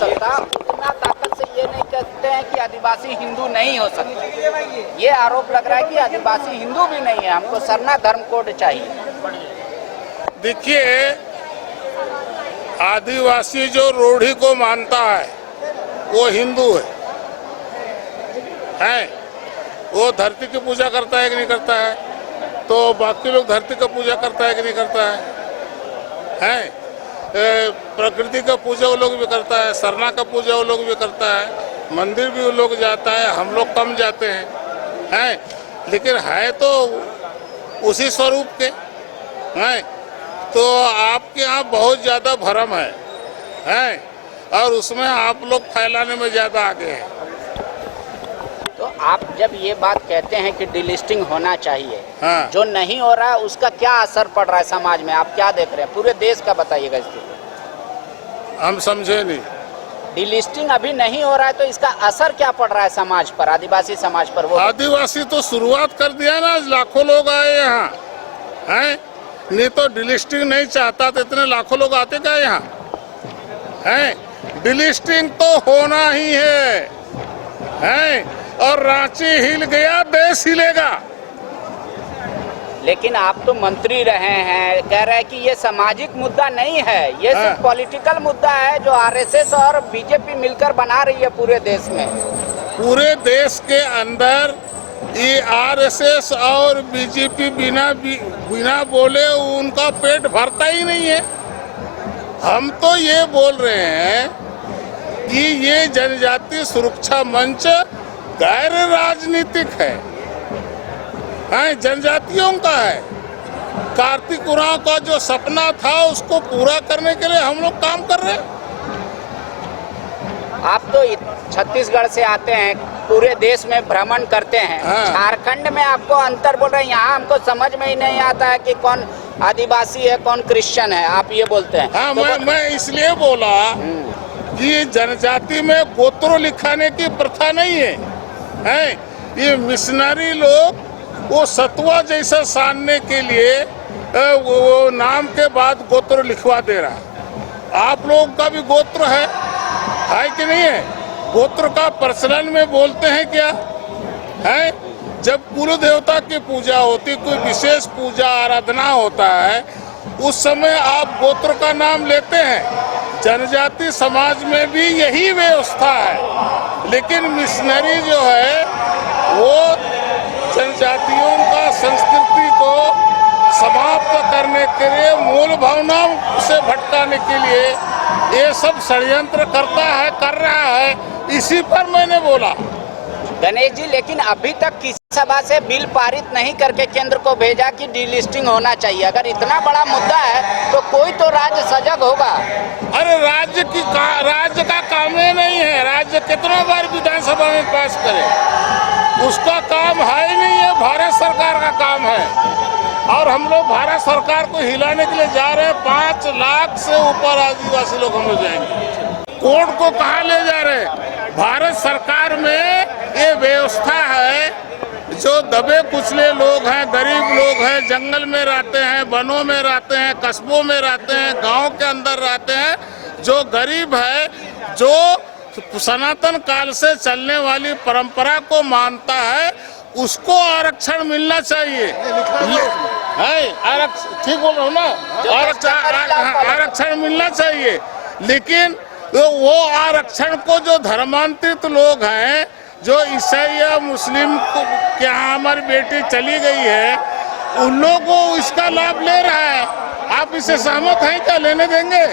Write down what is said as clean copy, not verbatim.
सकता, उतना ताकत से ये नहीं कहते हैं कि आदिवासी हिंदू नहीं हो सकता। ये आरोप लग रहा है कि आदिवासी हिंदू भी नहीं है, हमको सरना धर्म कोड चाहिए। देखिए, आदिवासी जो रूढ़ी को मानता है वो हिंदू है? वो धरती की पूजा करता है कि नहीं करता है? तो बाकी लोग धरती का पूजा करता है कि नहीं करता है? प्रकृति का पूजा वो लोग भी करता है, सरना का पूजा वो लोग भी करता है, मंदिर भी वो लोग जाता है, हम लोग कम जाते हैं, लेकिन है तो उसी स्वरूप के हैं। तो आपके यहाँ बहुत ज़्यादा भ्रम है और उसमें आप लोग फैलाने में ज़्यादा आगे हैं। तो आप जब ये बात कहते हैं कि डिलिस्टिंग होना चाहिए, हाँ। जो नहीं हो रहा है उसका क्या असर पड़ रहा है समाज में, आप क्या देख रहे हैं? पूरे देश का बताइएगा इसको। हम समझे नहीं। डिलिस्टिंग अभी नहीं हो रहा है तो इसका असर क्या पड़ रहा है समाज पर, आदिवासी समाज पर? वो आदिवासी तो शुरुआत कर दिया ना, लाखों लोग आए यहाँ हैं। नहीं तो डिलिस्टिंग नहीं चाहता तो इतने लाखों लोग आते क्या यहाँ हैं? डिलिस्टिंग तो होना ही है और रांची हिल गया देश हिलेगा। लेकिन आप तो मंत्री रहे हैं, कह रहे हैं कि ये सामाजिक मुद्दा नहीं है, ये सिर्फ पॉलिटिकल मुद्दा है जो आरएसएस और बीजेपी मिलकर बना रही है पूरे देश में। पूरे देश के अंदर ये आरएसएस और बीजेपी बिना बोले उनका पेट भरता ही नहीं है। हम तो ये बोल रहे हैं कि ये जनजातीय सुरक्षा मंच गैर राजनीतिक है, जनजातियों का है। कार्तिक उरांव का जो सपना था उसको पूरा करने के लिए हम लोग काम कर रहे हैं। आप तो छत्तीसगढ़ से आते हैं, पूरे देश में भ्रमण करते हैं, झारखंड में आपको अंतर बोल रहे हैं, यहाँ हमको समझ में ही नहीं आता है कि कौन आदिवासी है कौन क्रिश्चियन है, आप ये बोलते हैं। हाँ, तो मैं इसलिए बोला कि जनजाति में गोत्र लिखाने की प्रथा नहीं है। ये मिशनरी लोग वो सतुआ जैसा सानने के लिए वो नाम के बाद गोत्र लिखवा दे रहा है। आप लोगों का भी गोत्र है कि नहीं है? गोत्र का प्रचलन में बोलते हैं क्या है? जब कुल देवता की पूजा होती, कोई विशेष पूजा आराधना होता है, उस समय आप गोत्र का नाम लेते हैं। जनजाति समाज में भी यही व्यवस्था है, लेकिन मिशनरी जो है वो जनजातियों का संस्कृति को समाप्त करने के लिए, मूल भावनाओं से भटकाने के लिए ये सब षड्यंत्र कर रहा है। इसी पर मैंने बोला। गणेश जी, लेकिन अभी तक किसी सभा से बिल पारित नहीं करके केंद्र को भेजा कि डिलिस्टिंग होना चाहिए। अगर इतना बड़ा मुद्दा है तो कोई तो राज्य सजग होगा। अरे राज्य का काम ही नहीं है। राज्य कितना बार विधानसभा में पास करे, उसका काम है ही नहीं है, भारत सरकार का काम है। और हम लोग भारत सरकार को हिलाने के लिए जा रहे हैं। 5 लाख से ऊपर आदिवासी लोग हम लोग जाएंगे। कोर्ट को कहाँ ले जा रहे हैं? भारत सरकार में ये व्यवस्था है, जो दबे कुचले लोग हैं, गरीब लोग हैं, जंगल में रहते हैं, वनों में रहते हैं, कस्बों में रहते हैं, गांव के अंदर रहते हैं, जो गरीब है, जो सनातन काल से चलने वाली परंपरा को मानता है, उसको आरक्षण मिलना चाहिए। ठीक बोल रहा हूँ ना? आरक्षण मिलना चाहिए, लेकिन वो आरक्षण को जो धर्मांतरित लोग हैं, जो ईसाई या मुस्लिम के यहाँ हमारी बेटी चली गई है, उन लोगों इसका लाभ ले रहा है। आप इससे सहमत हैं क्या? लेने देंगे?